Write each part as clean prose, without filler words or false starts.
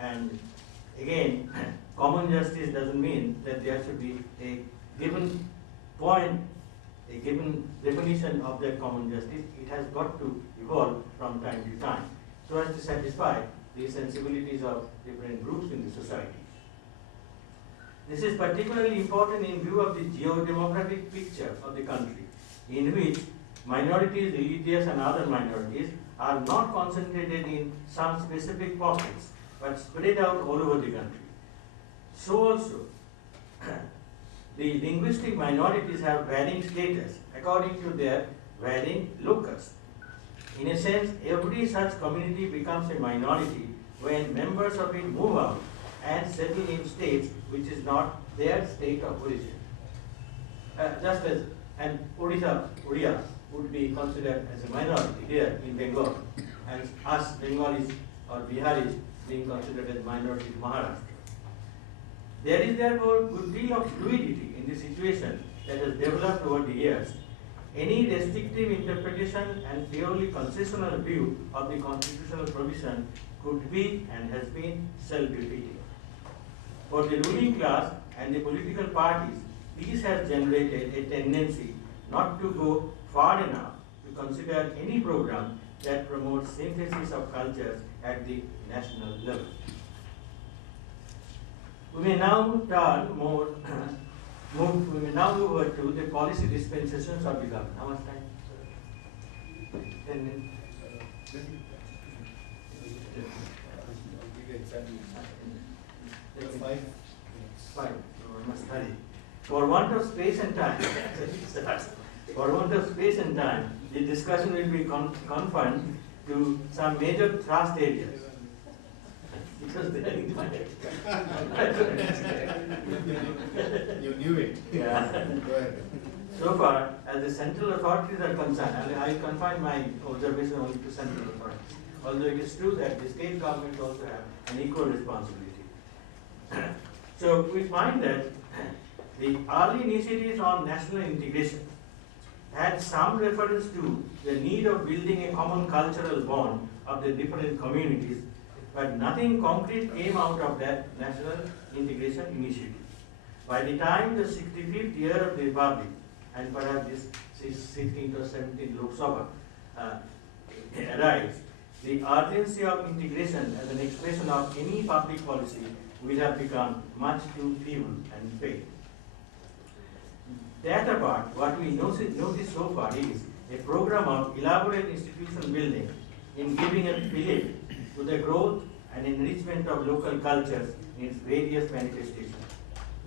And again, common justice doesn't mean that there should be a given point, a given definition of that common justice. It has got to evolve from time to time so as to satisfy the sensibilities of different groups in the society. This is particularly important in view of the geo-demographic picture of the country, in which minorities, religious and other minorities, are not concentrated in some specific pockets, but spread out all over the country. So also, the linguistic minorities have varying status according to their varying locus. In a sense, every such community becomes a minority when members of it move out and settle in states which is not their state of origin. Just as an Odia would be considered as a minority here in Bengal, and us Bengalis or Biharis being considered as minority in Maharashtra. There is therefore a good deal of fluidity in the situation that has developed over the years. Any restrictive interpretation and purely concessional view of the constitutional provision could be and has been self-defeating. For the ruling class and the political parties, this has generated a tendency not to go far enough to consider any program that promotes synthesis of cultures at the national level. We may now turn we may now move over to the policy dispensations of the government. How much time? 10 minutes. Five. I must hurry. For want of space and time, the discussion will be confined to some major thrust areas. Because they are in my You knew it. Yeah. Go ahead. So far, as the central authorities are concerned, I confine my observation only to central authorities. Although it is true that the state governments also have an equal responsibility. So we find that the early initiatives on national integration had some reference to the need of building a common cultural bond of the different communities, but nothing concrete came out of that national integration initiative. By the time the 65th year of the Republic, and perhaps this 16th or 17th Lok Sabha arrives, the urgency of integration as an expression of any public policy will have become much too feeble and vague. That apart, what we notice so far is a program of elaborate institutional building in giving a fillip to the growth and enrichment of local cultures in its various manifestations.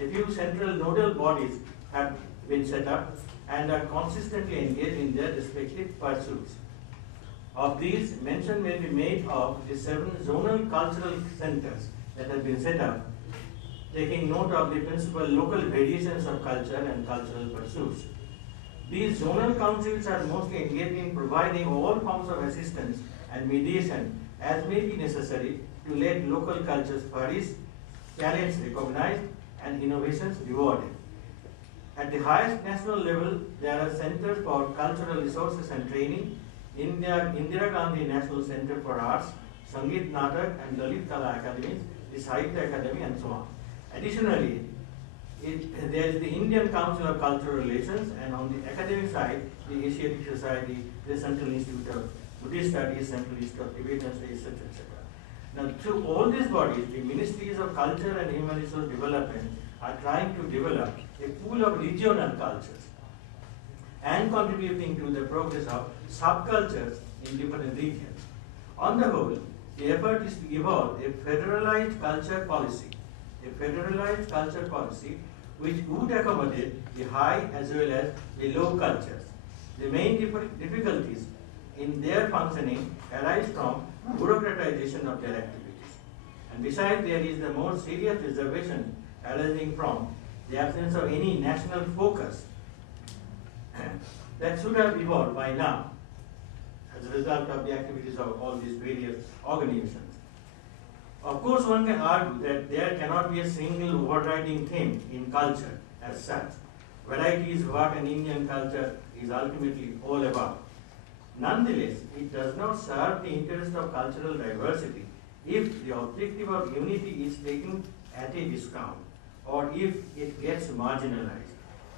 A few central nodal bodies have been set up and are consistently engaged in their respective pursuits. Of these, mention may be made of the 7 zonal cultural centers that have been set up, taking note of the principal local variations of culture and cultural pursuits. These zonal councils are mostly engaged in providing all forms of assistance and mediation as may be necessary to let local cultures flourish, talents recognized, and innovations rewarded. At the highest national level, there are centers for cultural resources and training, Indira Gandhi National Center for Arts, Sangeet Natak and Lalit Kala Academies, the Sahitya Academy, and so on. Additionally, there is the Indian Council of Cultural Relations, and on the academic side, the Asiatic Society, the Central Institute of Buddhist Studies, Central Institute of Tibetan Studies, etc., etc. Now, through all these bodies, the Ministries of Culture and Human Resource Development are trying to develop a pool of regional cultures and contributing to the progress of subcultures in different regions. On the whole, the effort is to evolve a federalized culture policy which would accommodate the high as well as the low cultures. The main difficulties in their functioning arise from bureaucratization of their activities. And besides, there is the more serious reservation arising from the absence of any national focus that should have evolved by now as a result of the activities of all these various organizations. Of course, one can argue that there cannot be a single overriding theme in culture as such. Variety is what an Indian culture is ultimately all about. Nonetheless, it does not serve the interest of cultural diversity if the objective of unity is taken at a discount, or if it gets marginalized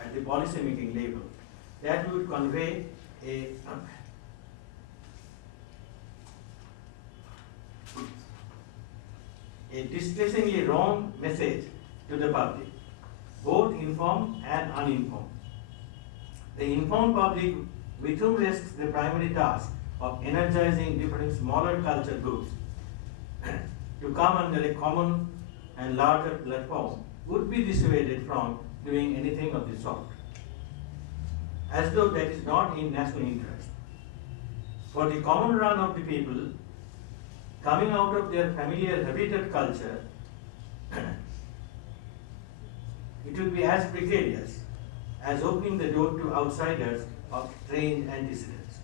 at the policy making level, that would convey a distressingly wrong message to the public, both informed and uninformed. The informed public, with whom rests the primary task of energizing different smaller culture groups to come under a common and larger platform, would be dissuaded from doing anything of the sort, as though that is not in national interest. For the common run of the people, coming out of their familiar habitat culture, it would be as precarious as opening the door to outsiders of strange antecedents.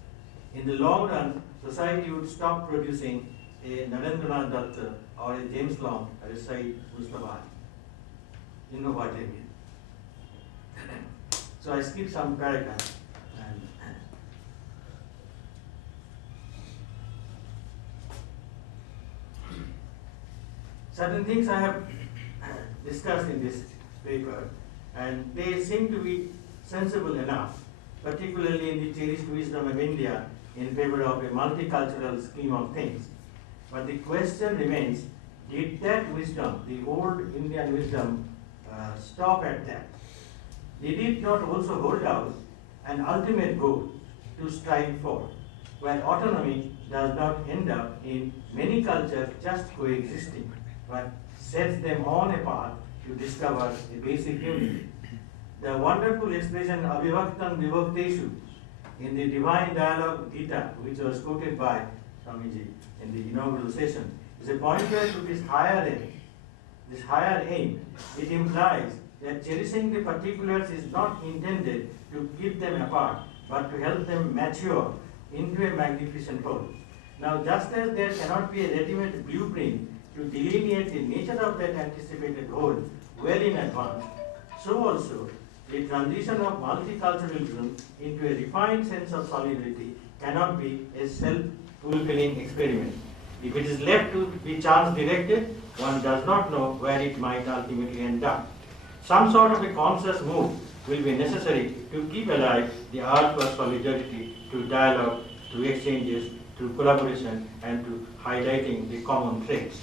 In the long run, society would stop producing a Narendranath Datta or a James Long or a Said Mustafa Ali. You know what I mean. So I skip some paragraphs. And certain things I have discussed in this paper, and they seem to be sensible enough, particularly in the cherished wisdom of India in favor of a multicultural scheme of things. But the question remains, did that wisdom, the old Indian wisdom, stop at that? Did it not also hold out an ultimate goal to strive for, where autonomy does not end up in many cultures just coexisting, but sets them on a path to discover a basic unity? The wonderful expression Avivaktam Vivaktishu in the Divine Dialogue Gita, which was quoted by Swamiji in the inaugural session, is a pointer to this higher aim. This higher aim, it implies that cherishing the particulars is not intended to keep them apart, but to help them mature into a magnificent whole. Now, just as there cannot be a ready-made blueprint to delineate the nature of that anticipated whole well in advance, so also the transition of multiculturalism into a refined sense of solidarity cannot be a self-fulfilling experiment. If it is left to be chance-directed, one does not know where it might ultimately end up. Some sort of a conscious move will be necessary to keep alive the art for solidarity, to dialogue, to exchanges, to collaboration, and to highlighting the common traits.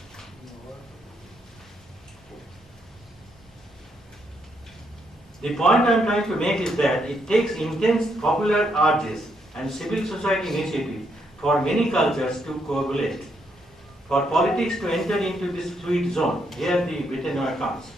The point I am trying to make is that it takes intense popular urges and civil society initiative for many cultures to coagulate, for politics to enter into this fluid zone. Here the Britannia comes.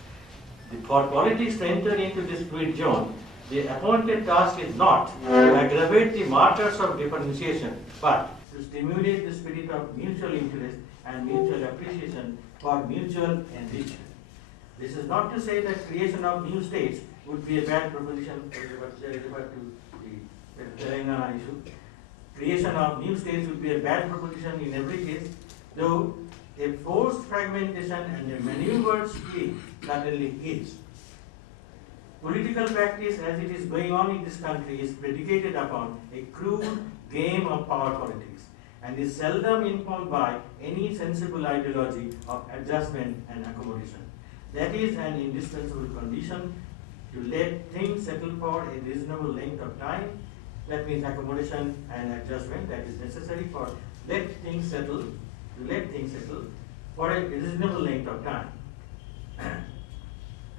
For politics to enter into this fluid zone, the appointed task is not to aggravate the markers of differentiation, but to stimulate the spirit of mutual interest and mutual appreciation for mutual enrichment. This is not to say that creation of new states would be a bad proposition, referred to the Telangana issue. Creation of new states would be a bad proposition in every case, though a forced fragmentation and a maneuvered split certainly is. Political practice as it is going on in this country is predicated upon a crude game of power politics and is seldom informed by any sensible ideology of adjustment and accommodation. That is an indispensable condition to let things settle for a reasonable length of time. That means accommodation and adjustment that is necessary for let things settle for a reasonable length of time.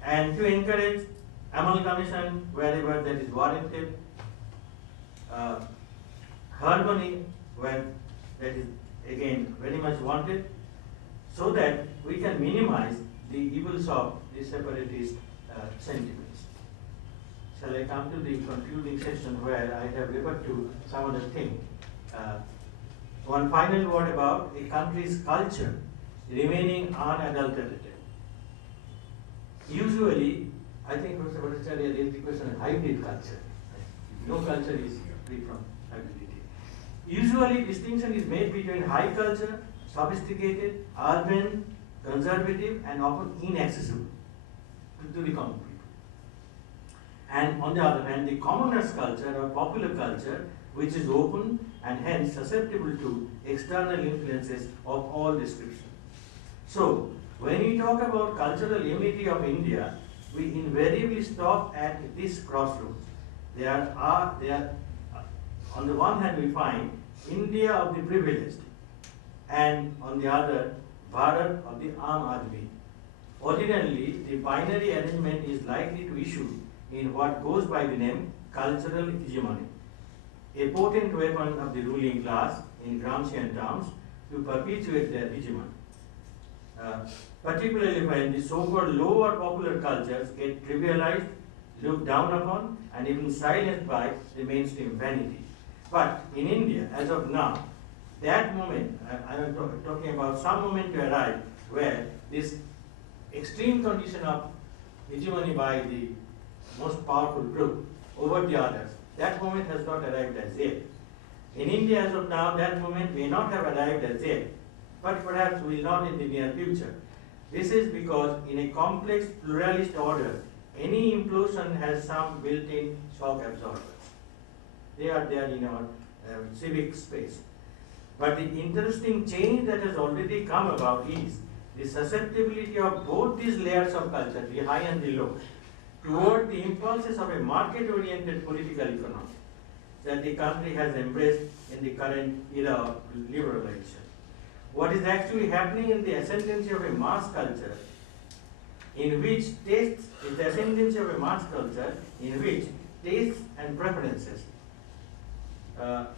And to encourage amalgamation wherever that is warranted, harmony where that is again very much wanted, so that we can minimize the evils of the separatist sentiments. Shall I come to the concluding section where I have referred to some other thing? One final word about a country's culture remaining unadulterated. Usually, I think Professor Bhattacharya raised the question of hybrid culture. No culture is free from hybridity. Usually, distinction is made between high culture, sophisticated, urban, conservative, and often inaccessible to the common people. And on the other hand, the commoner's culture or popular culture, which is open and hence susceptible to external influences of all description. So, when we talk about cultural unity of India, we invariably stop at this crossroads. On the one hand, we find India of the privileged, and on the other, Bharat of the Aam Aadmi. Ordinarily, the binary arrangement is likely to issue in what goes by the name cultural hegemony, a potent weapon of the ruling class in Gramscian terms to perpetuate their hegemony. Particularly when the so-called lower popular cultures get trivialized, looked down upon, and even silenced by the mainstream vanity. But in India, as of now, that moment, I am talking about some moment to arrive where this extreme condition of hegemony by the most powerful group over the others, that moment has not arrived as yet. In India as of now, that moment may not have arrived as yet, but perhaps will not in the near future. This is because in a complex pluralist order, any implosion has some built-in shock absorbers. They are there in our civic space. But the interesting change that has already come about is the susceptibility of both these layers of culture, the high and the low, toward the impulses of a market-oriented political economy that the country has embraced in the current era of liberalization. What is actually happening in the ascendancy of a mass culture in which tastes, is the ascendancy of a mass culture in which tastes and preferences,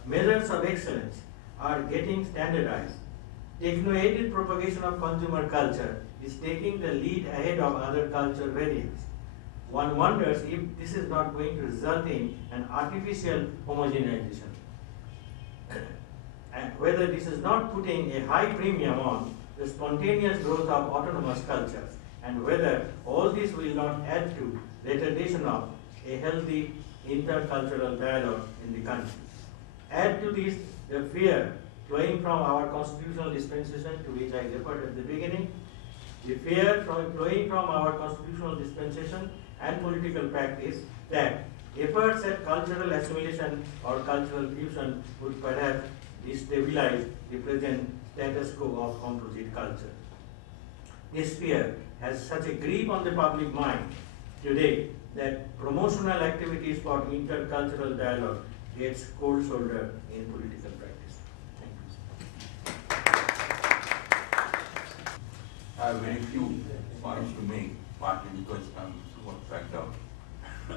measures of excellence are getting standardized. Techno-aided propagation of consumer culture is taking the lead ahead of other culture variants. One wonders if this is not going to result in an artificial homogenization. And whether this is not putting a high premium on the spontaneous growth of autonomous cultures, and whether all this will not add to retardation of a healthy intercultural dialogue in the country. Add to this the fear flowing from our constitutional dispensation, to which I referred at the beginning, the fear flowing from our constitutional dispensation and political practice that efforts at cultural assimilation or cultural fusion would perhaps destabilize the present status quo of composite culture. This fear has such a grip on the public mind today that promotional activities for intercultural dialogue gets cold shoulder in political practice. Thank you. I have very few points to make, partly because I'm somewhat fagged out.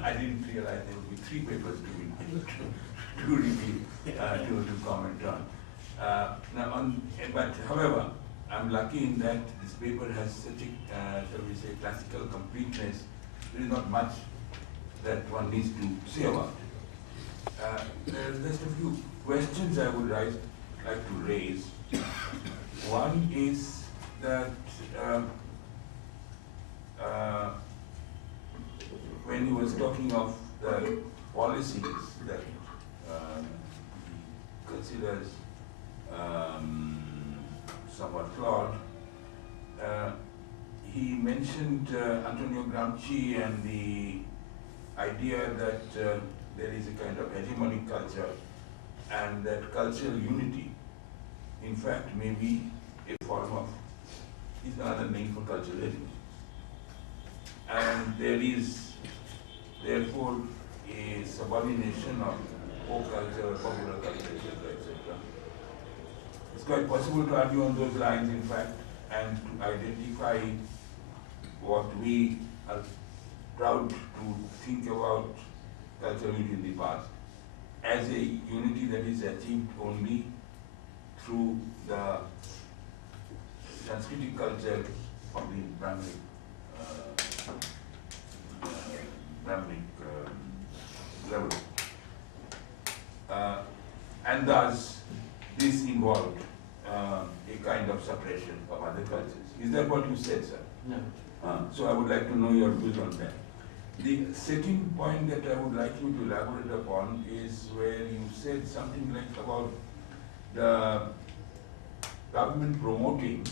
I didn't realize there would be 3 papers to review, to comment on. But however, I'm lucky in that this paper has such a, shall we say, classical completeness. There is not much that one needs to say about it. There are just a few questions I would like to raise. One is that when he was talking of the policies that he considers somewhat flawed, he mentioned Antonio Gramsci and the idea that there is a kind of hegemonic culture and that cultural unity, in fact, may be a form of, is another name for cultural hegemony. And there is, therefore, a subordination of folk culture, popular culture, etc., etc. It's quite possible to argue on those lines, in fact, and to identify what we are proud to think about cultural unity in the past as a unity that is achieved only through the Sanskritic culture of the Brahminic level. And thus, this involved a kind of suppression of other cultures. Is that what you said, sir? No. So I would like to know your views on that. The second point that I would like you to elaborate upon is where you said something like about the government promoting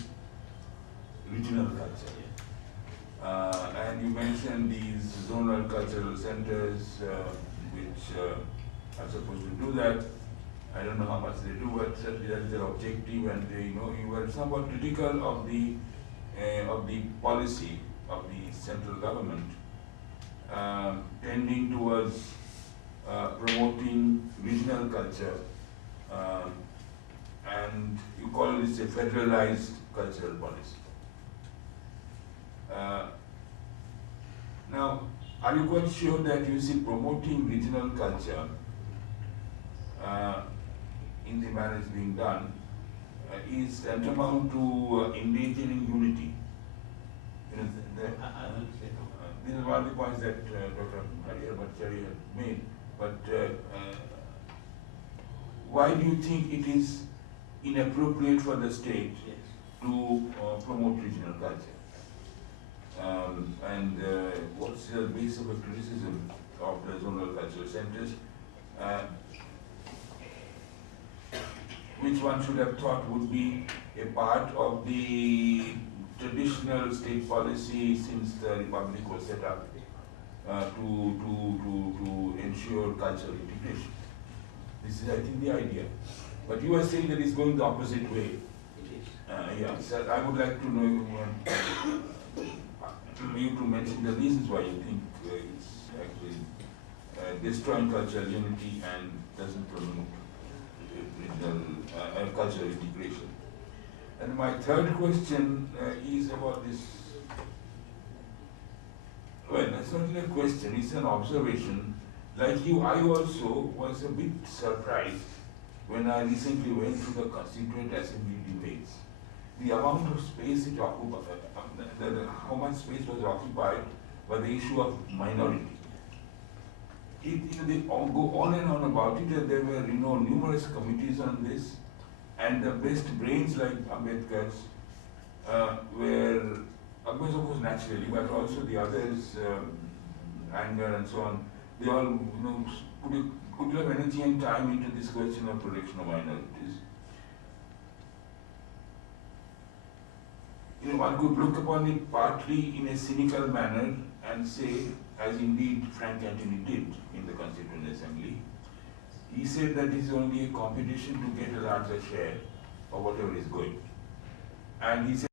regional culture. And you mentioned these zonal cultural centers which are supposed to do that. I don't know how much they do, but certainly that is their objective, and you were somewhat critical of the of the policy of the central government tending towards promoting regional culture, and you call this a federalized cultural policy. Now, are you quite sure that you see promoting regional culture in the manner it's being done is tantamount to endangering unity? You know, I will say no. this is one of the points that Dr. Harihar Bhattacharya had made, but why do you think it is inappropriate for the state Yes. to promote regional culture? And what's the base of a criticism of the zonal cultural centers, which one should have thought would be a part of the traditional state policy since the republic was set up to ensure cultural integration? This is, I think, the idea. But you are saying that it's going the opposite way. It is. Yeah, so I would like to know you to mention the reasons why you think it's actually destroying cultural unity and doesn't promote regional cultural integration. And my third question is about this. Well, that's not really a question, it's an observation. Like you, I also was a bit surprised when I recently went to the Constituent Assembly debates. The amount of space it occupied, how much space was occupied by the issue of minority. They all go on and on about it, and there were numerous committees on this, and the best brains like Ambedkar's were, of course naturally, but also the others, Anger and so on, they all put a good deal of energy and time into this question of protection of minorities. One could look upon it partly in a cynical manner and say, as indeed Frank Antony did in the Constituent Assembly, he said that it is only a competition to get a larger share of whatever is going. And he said